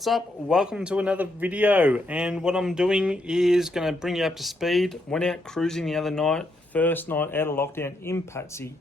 what's up? Welcome to another video, and what I'm doing is going to bring you up to speed. Went out cruising the other night, first night out of lockdown in Patsy.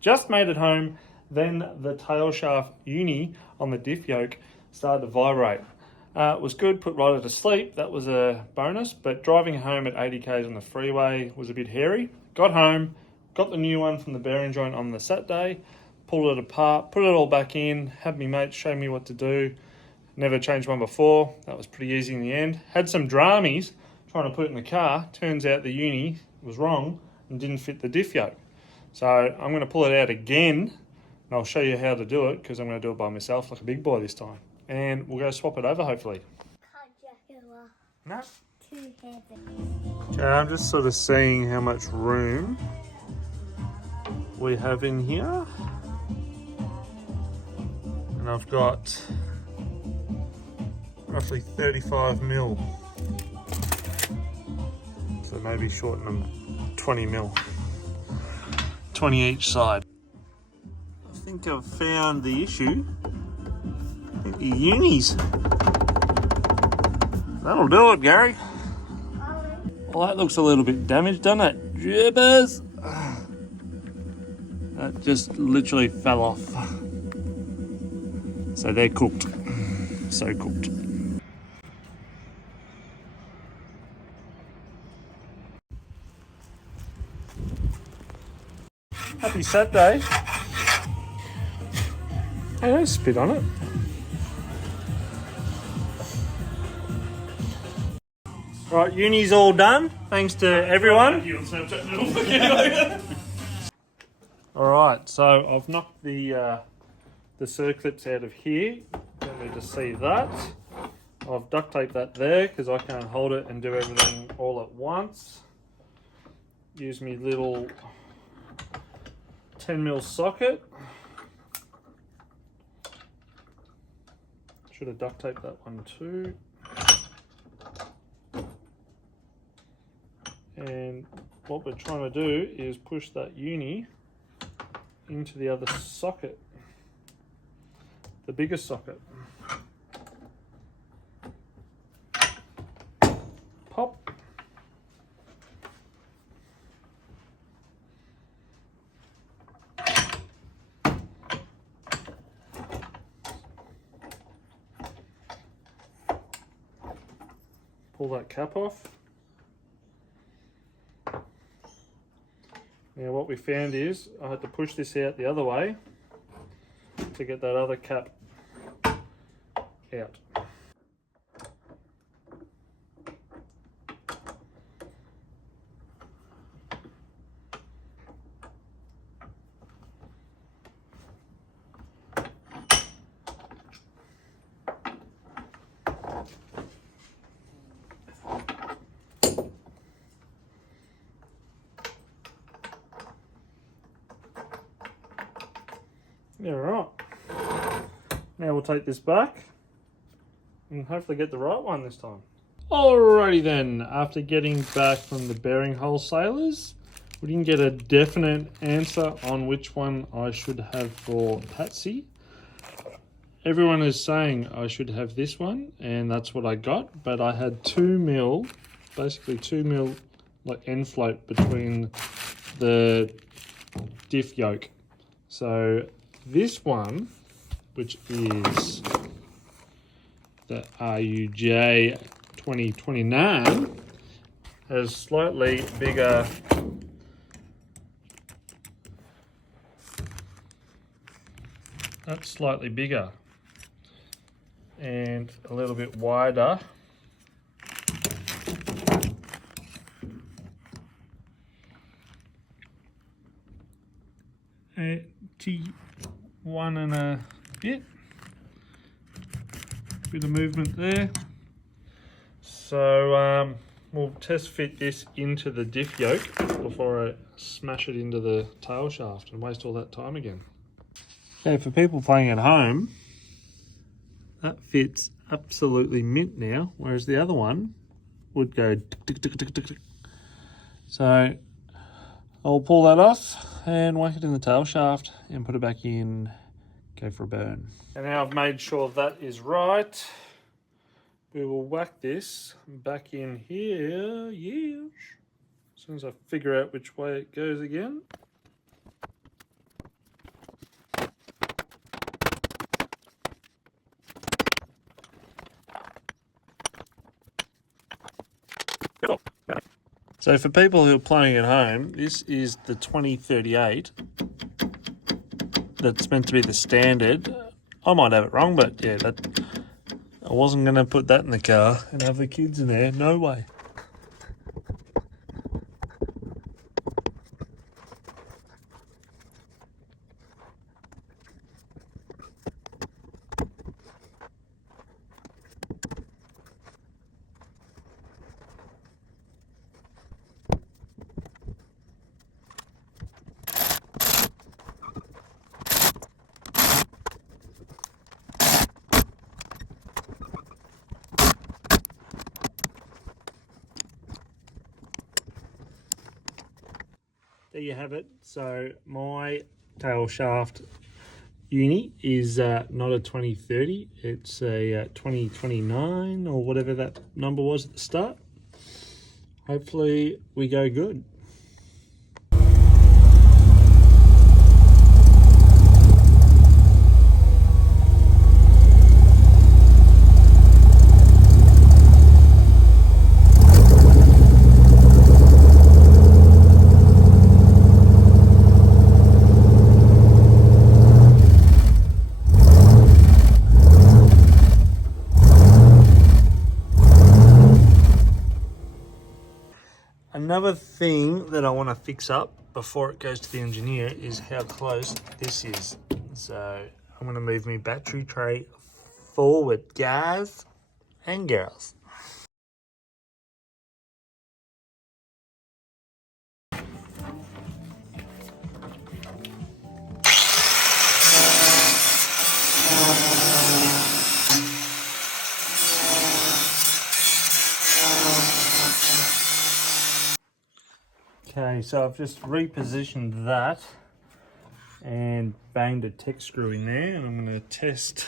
Just made it home, then the tail shaft uni on the diff yoke started to vibrate. It was good, put Ryder to sleep, that was a bonus, but driving home at 80 k's on the freeway was a bit hairy. Got home, got the new one from the bearing joint on the Saturday, pulled it apart, put it all back in, had me mate show me what to do. Never changed one before, that was pretty easy in the end. Had some dramies trying to put it in the car, turns out the uni was wrong and didn't fit the diff yoke. So I'm going to pull it out again, and I'll show you how to do it, because I'm going to do it by myself like a big boy this time. And we'll go swap it over hopefully. No. Too heavy. Okay, I'm just sort of seeing how much room we have in here. And I've got roughly 35 mil. So maybe shorten them 20 mil. 20 each side. I think I've found the issue. I think the unis. That'll do it, Gary. Well, that looks a little bit damaged, doesn't it? Jibbers! That just literally fell off. So they're cooked. So cooked. Happy Saturday. Hey, don't spit on it. Right, uni's all done. Thanks to everyone. Alright, so I've knocked the circlips out of here. Don't need to see that. I've duct taped that there because I can't hold it and do everything all at once. Use me little 10mm socket. Should have duct taped that one too. And what we're trying to do is push that uni into the other socket, the bigger socket. Pop. Pull that cap off. Now what we found is I had to push this out the other way to get that other cap out. Yeah, right. Now we'll take this back and hopefully get the right one this time. Alrighty then, after getting back from the bearing wholesalers, we didn't get a definite answer on which one I should have for Patsy. Everyone is saying I should have this one, and that's what I got, but I had 2mm, basically 2mm like end float between the diff yoke. So this one, which is the RUJ 2029, has slightly bigger and a little bit wider. T1 and a bit of movement there. So we'll test fit this into the diff yoke before I smash it into the tail shaft and waste all that time again. Okay, for people playing at home, that fits absolutely mint now, whereas the other one would go tick, tick, tick, tick, tick. So I'll pull that off and whack it in the tail shaft and put it back in, go for a burn. And now I've made sure that is right. we will whack this back in here, yeah. As soon as I figure out which way it goes again. So for people who are playing at home, this is the 2038. That's meant to be the standard. I might have it wrong, but yeah, I wasn't going to put that in the car and have the kids in there. No way. There you have it. So my tail shaft UNI is not a 2030, it's a 2029 or whatever that number was at the start. Hopefully we go good. Another thing that I want to fix up before it goes to the engineer is how close this is. So I'm going to move my battery tray forward, guys and girls. Okay, so I've just repositioned that and banged a tech screw in there, and I'm going to test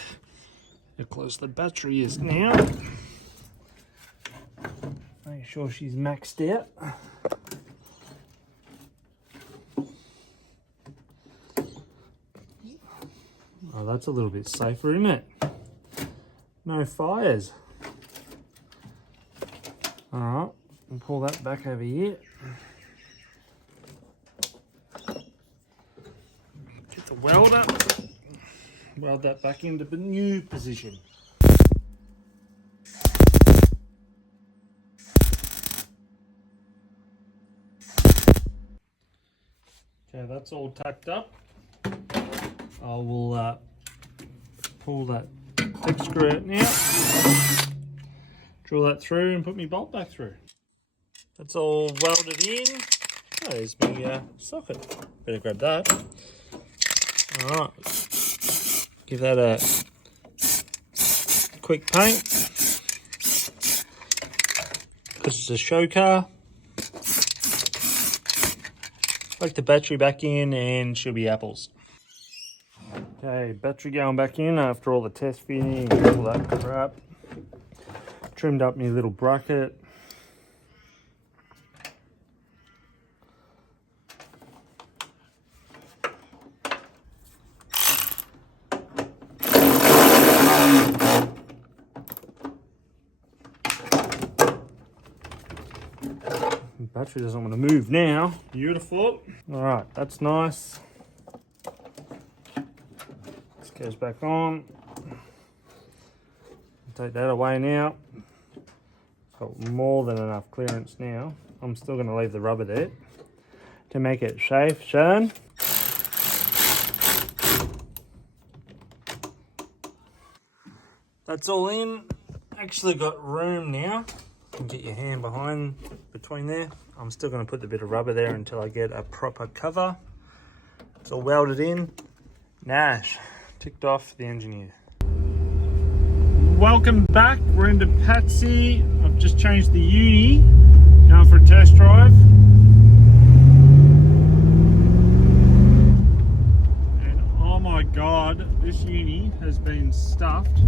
how close the battery is now. Make sure she's maxed out. Oh, that's a little bit safer, isn't it? No fires. Alright, we'll pull that back over here. Get the welder. Weld that back into the new position. Okay, that's all tacked up. I will pull that tech screw out now, drill that through and put my bolt back through. That's all welded in. Oh, there's my socket. Better grab that. Alright, give that a quick paint. Because it's a show car. Plug the battery back in and she'll be apples. Okay, battery going back in after all the test fitting and all that crap. Trimmed up my little bracket. The battery doesn't want to move now. Beautiful. All right, that's nice. Goes back on. Take that away now. Got more than enough clearance now. I'm still going to leave the rubber there to make it safe, Sean. That's all in. Actually got room now. You can get your hand between there. I'm still going to put the bit of rubber there until I get a proper cover. It's all welded in. Nash. Ticked off the engineer. Welcome back. We're into Patsy. I've just changed the UNI. Going for a test drive. And oh my god, this UNI has been stuffed